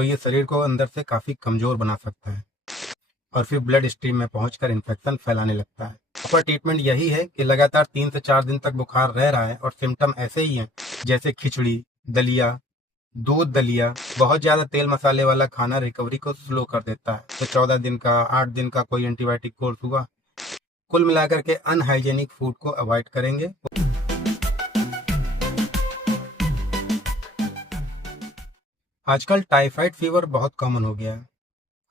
तो ये शरीर को अंदर से काफ़ी कमज़ोर बना सकता है और फिर ब्लड स्ट्रीम में पहुंचकर इन्फेक्शन फैलाने लगता है। प्रॉपर ट्रीटमेंट यही है कि लगातार 3 से 4 दिन तक बुखार रह रहा है और सिम्टम ऐसे ही हैं जैसे खिचड़ी, दलिया, दूध दलिया, बहुत ज़्यादा तेल मसाले वाला खाना रिकवरी को स्लो कर देता है। तो 14 दिन का, 8 दिन का कोई एंटीबायोटिक कोर्स हुआ। कुल मिलाकर के अनहाइजेनिक फूड को अवॉइड करेंगे। आजकल टाइफाइड फीवर बहुत कॉमन हो गया है।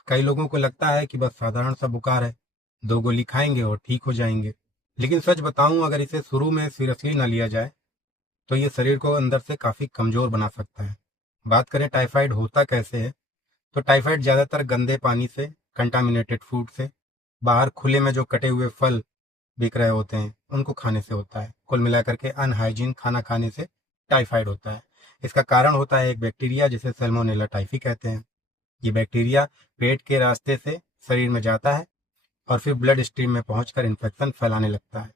कई लोगों को लगता है कि बस साधारण सा बुखार है, 2 गोली खाएंगे और ठीक हो जाएंगे। लेकिन सच बताऊं, अगर इसे शुरू में सीरियसली ना लिया जाए तो ये शरीर को अंदर से काफ़ी कमज़ोर बना सकता है। बात करें टाइफाइड होता कैसे है, तो टाइफाइड ज़्यादातर गंदे पानी से, कंटामिनेटेड फूड से, बाहर खुले में जो कटे हुए फल बिक रहे होते हैं उनको खाने से होता है। कुल मिलाकर के अनहाइजीन खाना खाने से टाइफाइड होता है। इसका कारण होता है एक बैक्टीरिया जिसे सैल्मोनेला टाइफी कहते हैं। ये बैक्टीरिया पेट के रास्ते से शरीर में जाता है और फिर ब्लड स्ट्रीम में पहुंचकर इन्फेक्शन फैलाने लगता है।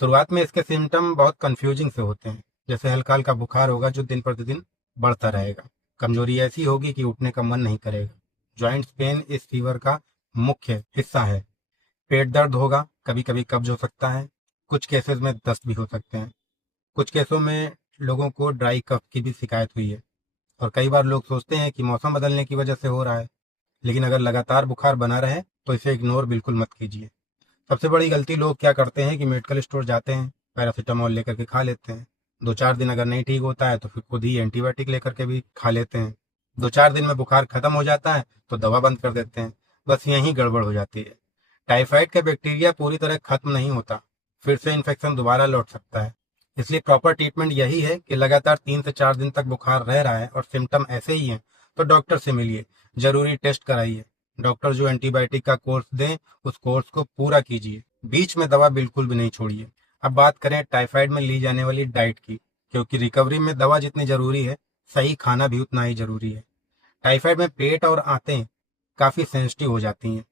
शुरुआत में इसके सिम्टम बहुत कंफ्यूजिंग से होते हैं, जैसे हल्का हल्का बुखार होगा जो दिन प्रतिदिन बढ़ता रहेगा। कमजोरी ऐसी होगी कि उठने का मन नहीं करेगा। जॉइंट्स पेन इस फीवर का मुख्य हिस्सा है। पेट दर्द होगा, कभी कभी कब्ज हो सकता है, कुछ केसेस में दस्त भी हो सकते हैं। कुछ केसों में लोगों को ड्राई कफ की भी शिकायत हुई है और कई बार लोग सोचते हैं कि मौसम बदलने की वजह से हो रहा है। लेकिन अगर लगातार बुखार बना रहे तो इसे इग्नोर बिल्कुल मत कीजिए। सबसे बड़ी गलती लोग क्या करते हैं कि मेडिकल स्टोर जाते हैं, पैरासीटामोल लेकर के खा लेते हैं। 2-4 दिन अगर नहीं ठीक होता है तो फिर खुद ही एंटीबायोटिक लेकर के भी खा लेते हैं। 2-4 दिन में बुखार खत्म हो जाता है तो दवा बंद कर देते हैं। बस यही गड़बड़ हो जाती है। टाइफाइड का बैक्टीरिया पूरी तरह खत्म नहीं होता, फिर से इन्फेक्शन दोबारा लौट सकता है। इसलिए प्रॉपर ट्रीटमेंट यही है कि लगातार 3 से 4 दिन तक बुखार रह रहा है और सिम्टम ऐसे ही हैं तो डॉक्टर से मिलिए, जरूरी टेस्ट कराइए। डॉक्टर जो एंटीबायोटिक का कोर्स दें उस कोर्स को पूरा कीजिए, बीच में दवा बिल्कुल भी नहीं छोड़िए। अब बात करें टाइफाइड में ली जाने वाली डाइट की, क्योंकि रिकवरी में दवा जितनी जरूरी है, सही खाना भी उतना ही जरूरी है। टाइफाइड में पेट और आंतें काफी सेंसिटिव हो जाती हैं,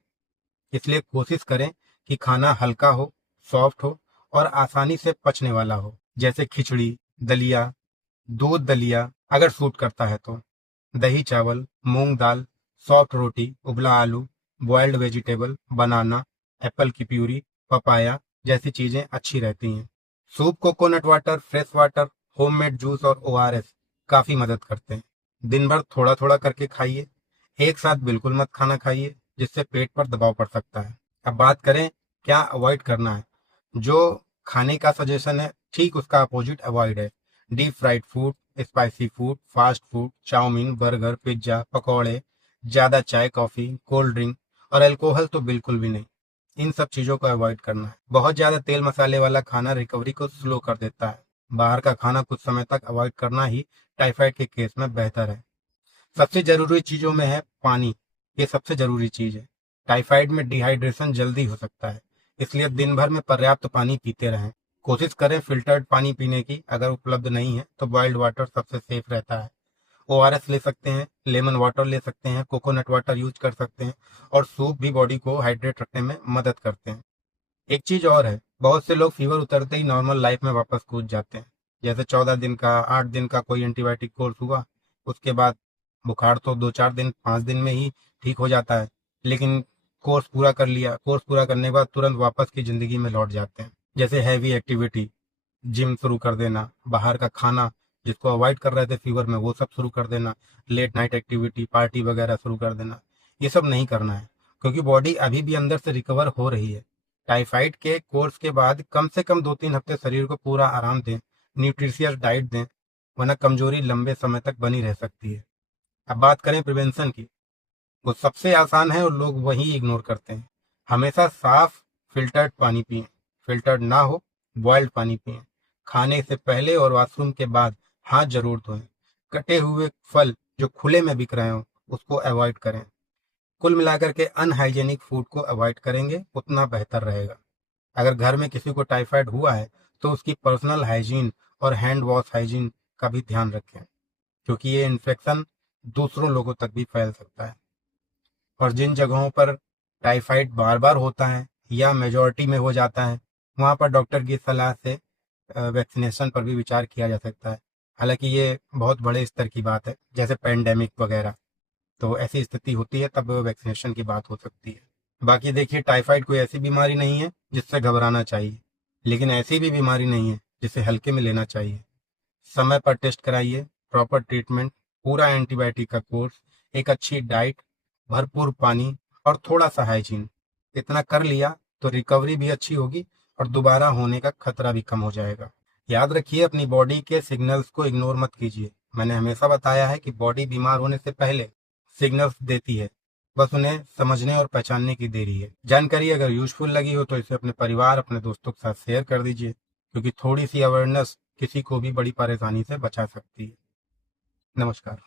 इसलिए कोशिश करें कि खाना हल्का हो, सॉफ्ट हो और आसानी से पचने वाला हो, जैसे खिचड़ी, दलिया, दूध दलिया अगर सूट करता है तो, दही चावल, मूंग दाल, सॉफ्ट रोटी, उबला आलू, बॉइल्ड वेजिटेबल, बनाना, एप्पल की प्यूरी, पपाया जैसी चीजें अच्छी रहती हैं। Soup, coconut water, fresh water, homemade juice और ओआरएस काफी मदद करते हैं। दिन भर थोड़ा थोड़ा करके खाइए, एक साथ बिल्कुल मत खाना खाइए, जिससे पेट पर दबाव पड़ सकता है। अब बात करें क्या अवॉइड करना है। जो खाने का सजेशन है ठीक उसका अपोजिट अवॉइड है। Deep fried food, spicy food, fast food, chowmein, burger, pizza, पकौड़े, ज़्यादा चाय, कॉफ़ी, कोल्ड ड्रिंक और अल्कोहल तो बिल्कुल भी नहीं। इन सब चीज़ों को अवॉइड करना है। बहुत ज़्यादा तेल मसाले वाला खाना रिकवरी को स्लो कर देता है। बाहर का खाना कुछ समय तक अवॉइड करना ही टाइफाइड के केस में बेहतर है। सबसे ज़रूरी चीज़ों में है पानी। ये सबसे ज़रूरी चीज़ है। टाइफाइड में डिहाइड्रेशन जल्दी हो सकता है, इसलिए दिन भर में पर्याप्त पानी पीते रहें। कोशिश करें फिल्टर्ड पानी पीने की, अगर उपलब्ध नहीं है तो बॉइल्ड वाटर सबसे सेफ रहता है। ओआरएस ले सकते हैं, लेमन वाटर ले सकते हैं, कोकोनट वाटर यूज कर सकते हैं और सूप भी बॉडी को हाइड्रेट रखने में मदद करते हैं। एक चीज़ और है, बहुत से लोग फीवर उतरते ही नॉर्मल लाइफ में वापस कूद जाते हैं। जैसे 14 दिन का, 8 दिन का कोई एंटीबायोटिक कोर्स हुआ, उसके बाद बुखार तो 2-4 दिन, 5 दिन में ही ठीक हो जाता है। लेकिन कोर्स पूरा कर लिया, कोर्स पूरा करने के बाद तुरंत वापस की ज़िंदगी में लौट जाते हैं। जैसे हैवी एक्टिविटी, जिम शुरू कर देना, बाहर का खाना जिसको अवॉइड कर रहे थे फीवर में वो सब शुरू कर देना, लेट नाइट एक्टिविटी, पार्टी वगैरह शुरू कर देना। ये सब नहीं करना है, क्योंकि बॉडी अभी भी अंदर से रिकवर हो रही है। टाइफाइड के कोर्स के बाद कम से कम 2-3 हफ्ते शरीर को पूरा आराम दें, न्यूट्रिशियस डाइट दें, वरना कमजोरी लंबे समय तक बनी रह सकती है। अब बात करें प्रिवेंशन की, वो सबसे आसान है और लोग वही इग्नोर करते हैं। हमेशा साफ फिल्टर्ड पानी पिएं, फिल्टर्ड ना हो बॉइल्ड पानी पिएं। खाने से पहले और वॉशरूम के बाद हाथ जरूर धोएं। कटे हुए फल जो खुले में बिक रहे हो उसको अवॉइड करें। कुल मिलाकर के अनहाइजेनिक फूड को अवॉइड करेंगे उतना बेहतर रहेगा। अगर घर में किसी को टाइफाइड हुआ है तो उसकी पर्सनल हाइजीन और हैंड वॉश हाइजीन का भी ध्यान रखें, क्योंकि ये इन्फेक्शन दूसरों लोगों तक भी फैल सकता है। और जिन जगहों पर टाइफाइड बार बार होता है या मेजॉरिटी में हो जाता है, वहाँ पर डॉक्टर की सलाह से वैक्सीनेशन पर भी विचार किया जा सकता है। हालांकि ये बहुत बड़े स्तर की बात है, जैसे पेंडेमिक वगैरह। तो ऐसी स्थिति होती है तब वैक्सीनेशन की बात हो सकती है। बाकी देखिए, टाइफाइड कोई ऐसी बीमारी नहीं है जिससे घबराना चाहिए, लेकिन ऐसी भी बीमारी नहीं है जिसे हल्के में लेना चाहिए। समय पर टेस्ट कराइए, प्रॉपर ट्रीटमेंट, पूरा एंटीबायोटिक का कोर्स, एक अच्छी डाइट, भरपूर पानी और थोड़ा सा हाइजीन, इतना कर लिया तो रिकवरी भी अच्छी होगी और दोबारा होने का खतरा भी कम हो जाएगा। याद रखिए, अपनी बॉडी के सिग्नल्स को इग्नोर मत कीजिए। मैंने हमेशा बताया है कि बॉडी बीमार होने से पहले सिग्नल्स देती है, बस उन्हें समझने और पहचानने की देरी है। जानकारी अगर यूजफुल लगी हो तो इसे अपने परिवार, अपने दोस्तों के साथ शेयर कर दीजिए, क्योंकि थोड़ी सी अवेयरनेस किसी को भी बड़ी परेशानी से बचा सकती है। नमस्कार।